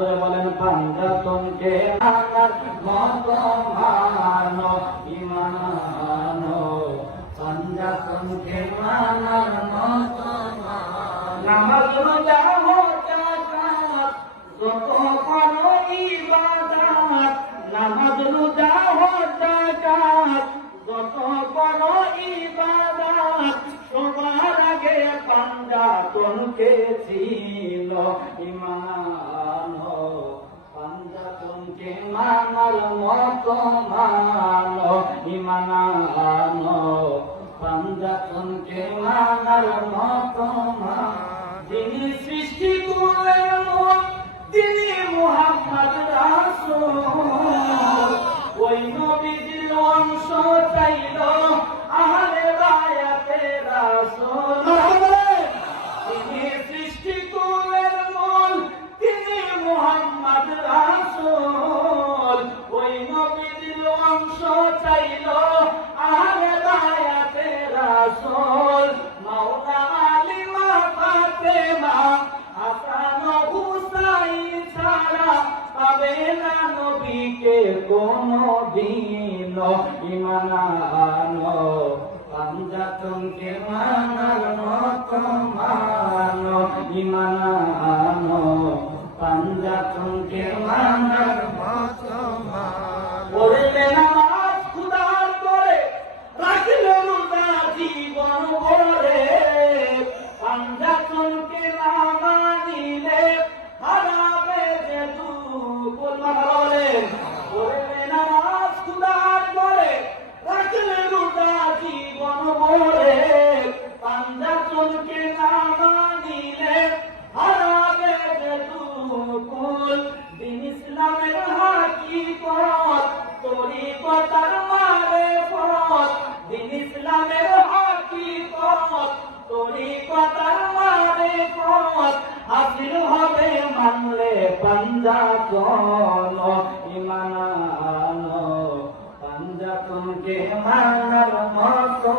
আদরে বলেন পাঞ্জাতনকে মানার মতো মানো ঈমান আনো পাঞ্জাতনকে মানার মতো মানো নামাজ রোজা হজ যাকাত যত করো ইবাদত নামাজ রোজা হজ যাকাত যত করো ইবাদত সবার আগে পাঞ্জাতনকে ছিল ঈমান পাঞ্জাতনকে মানার মতো মানো ঈমান পাঞ্জাতনকে মানার মতো যিনি সৃষ্টি করলেন তিনি মুহাম্মদ রাসূল ওই নবীর অংশ চাইল আহলে বায়াতে রাসূল তিনি সৃষ্টি করলেন মূল তিনি মুহাম্মদ রাসূল ওই নবীর অংশ চাইল আহলে বায়াতে রাসূল মাওলা আলী মা ফাতেমা হাসান হুসাইন ছাড়া পাবে না নবীকে কোনদিন ঈমান আনো পাঞ্জাতনকে মানার মতো মানো ঈমান আনো পাঞ্জাতনকে মানার মতো মানো পড়লে নামাজ খুদার করে রাখলে রোজা জীবন ভরে পাঞ্জাতনকে না মানিলে হারাবে যে দুঃখ বলে পড়লে নামাজ খুদার করে রাখলে রোজা জীবন ভরে পাঞ্জাতনকে না মানিলে হারাবে যে দুঃখ দিন ইসলামের হাকিকত তরিকতার মারেফত দিন ইসলামের হাকিকত তরিকতার মারেফত হাসিল হবে মানলে পাঞ্জাতন ঈমান আনো পাঞ্জাতনকে মানার মতো